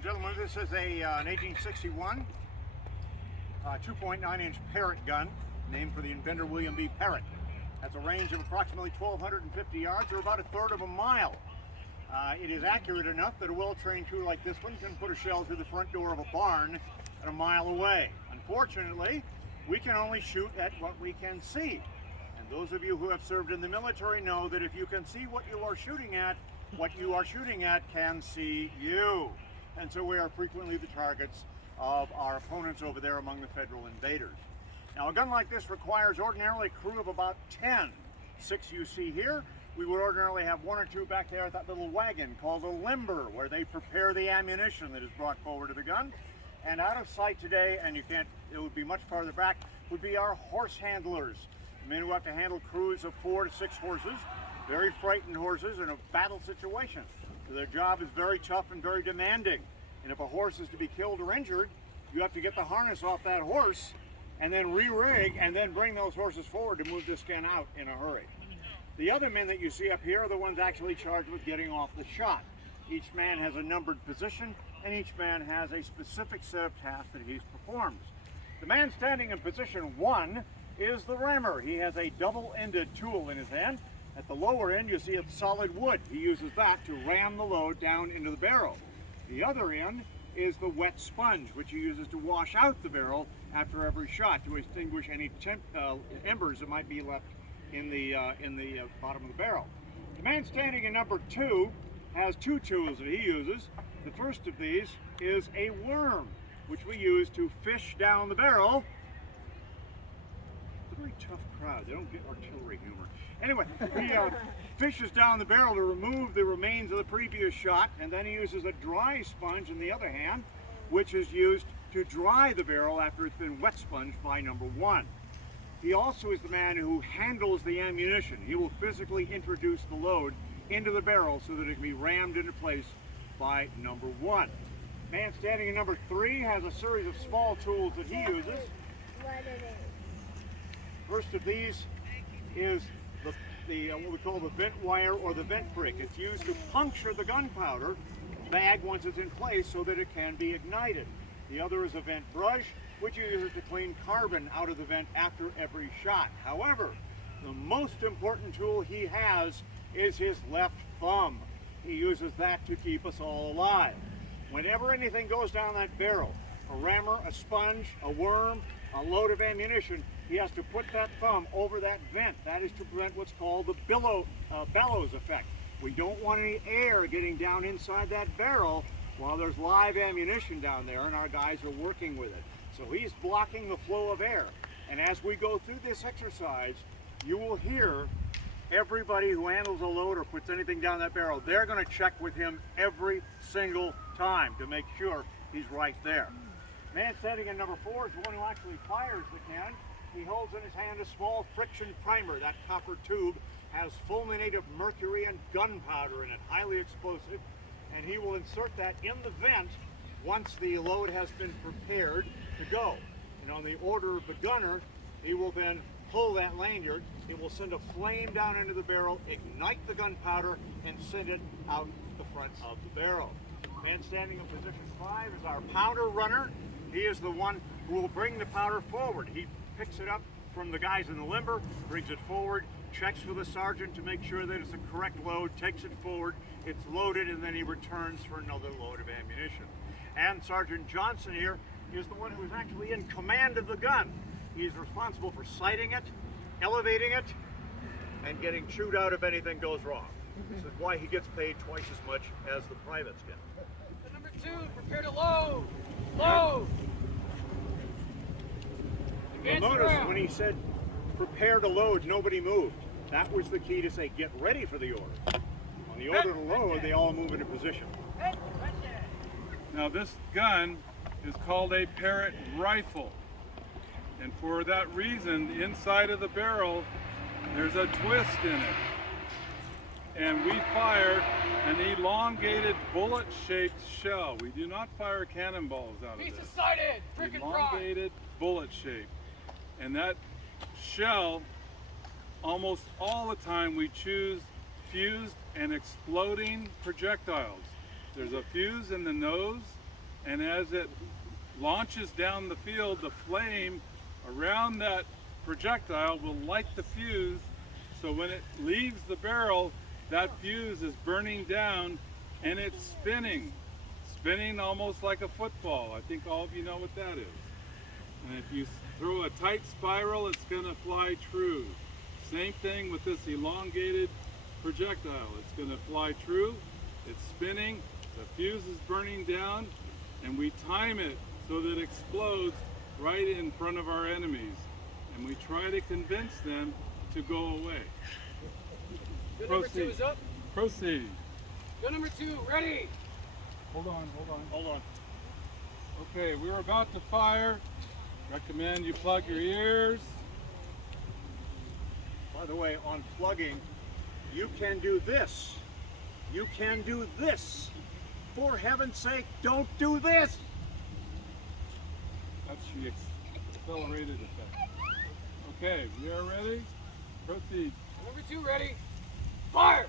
and gentlemen, this is an 1861 2.9-inch Parrott gun, named for the inventor William B. Parrott. Has a range of approximately 1,250 yards, or about a third of a mile. It is accurate enough that a well-trained crew like this one can put a shell through the front door of a barn at a mile away. Unfortunately, we can only shoot at what we can see. And those of you who have served in the military know that if you can see what you are shooting at, what you are shooting at can see you. And so we are frequently the targets of our opponents over there among the federal invaders. Now, a gun like this requires ordinarily a crew of about 10. 6 you see here. We would ordinarily have 1 or 2 back there at that little wagon called a limber, where they prepare the ammunition that is brought forward to the gun. And out of sight today, and it would be much farther back, would be our horse handlers. Men who have to handle crews of 4 to 6 horses, very frightened horses in a battle situation. So their job is very tough and very demanding. And if a horse is to be killed or injured, you have to get the harness off that horse and then re-rig and then bring those horses forward to move this gun out in a hurry. The other men that you see up here are the ones actually charged with getting off the shot. Each man has a numbered position, and each man has a specific set of tasks that he performs. The man standing in position 1 is the rammer. He has a double-ended tool in his hand. At the lower end, you see it's solid wood. He uses that to ram the load down into the barrel. The other end is the wet sponge, which he uses to wash out the barrel after every shot to extinguish any embers that might be left in the bottom of the barrel. The man standing in number 2 has 2 tools that he uses. The first of these is a worm, which we use to fish down the barrel. It's a very tough crowd. They don't get artillery humor. Anyway, he fishes down the barrel to remove the remains of the previous shot, and then he uses a dry sponge in the other hand, which is used to dry the barrel after it's been wet sponged by number 1. He also is the man who handles the ammunition. He will physically introduce the load into the barrel so that it can be rammed into place by number 1. Man standing in number 3 has a series of small tools that he uses. First of these is what we call the vent wire or the vent brick. It's used to puncture the gunpowder bag once it's in place so that it can be ignited. The other is a vent brush, which he uses to clean carbon out of the vent after every shot. However, the most important tool he has is his left thumb. He uses that to keep us all alive. Whenever anything goes down that barrel, a rammer, a sponge, a worm, a load of ammunition, he has to put that thumb over that vent. That is to prevent what's called the bellows effect. We don't want any air getting down inside that barrel while there's live ammunition down there and our guys are working with it. So he's blocking the flow of air. And as we go through this exercise, you will hear everybody who handles a load or puts anything down that barrel, they're going to check with him every single time to make sure he's right there. Man standing in number 4 is the one who actually fires the can. He holds in his hand a small friction primer. That copper tube has fulminated mercury and gunpowder in it, highly explosive, and he will insert that in the vent once the load has been prepared to go. And on the order of the gunner, he will then pull that lanyard. It will send a flame down into the barrel, ignite the gunpowder, and send it out the front of the barrel. Man standing in position 5 is our powder runner. He is the one who will bring the powder forward. He picks it up from the guys in the limber, brings it forward, checks with the sergeant to make sure that it's the correct load, takes it forward, it's loaded, and then he returns for another load of ammunition. And Sergeant Johnson here is the one who is actually in command of the gun. He's responsible for sighting it, elevating it, and getting chewed out if anything goes wrong. This is why he gets paid twice as much as the privates get. Number 2, prepare to load! Load! You'll notice when he said prepare to load, nobody moved. That was the key to say get ready for the order. On the order to load, they all move into position. Now this gun is called a Parrott rifle. And for that reason, the inside of the barrel, there's a twist in it. And we fire an elongated bullet-shaped shell. We do not fire cannonballs out of this. Piece sighted! Frickin' Elongated bullet shape. And that shell, almost all the time we choose fused and exploding projectiles. There's a fuse in the nose and as it launches down the field, the flame around that projectile will light the fuse, so when it leaves the barrel, that fuse is burning down and it's spinning almost like a football. I think all of you know what that is. And if you throw a tight spiral, it's going to fly true. Same thing with this elongated projectile. It's going to fly true, it's spinning, the fuse is burning down, and we time it so that it explodes right in front of our enemies. And we try to convince them to go away. Gun number 2 is up. Proceed. Gun number 2, ready. Hold on. Hold on. Okay, we're about to fire. Recommend you plug your ears. By the way, on plugging, you can do this. You can do this. For heaven's sake, don't do this. That's the accelerated effect. Okay, we are ready. Proceed. Gun number 2, ready. Fire!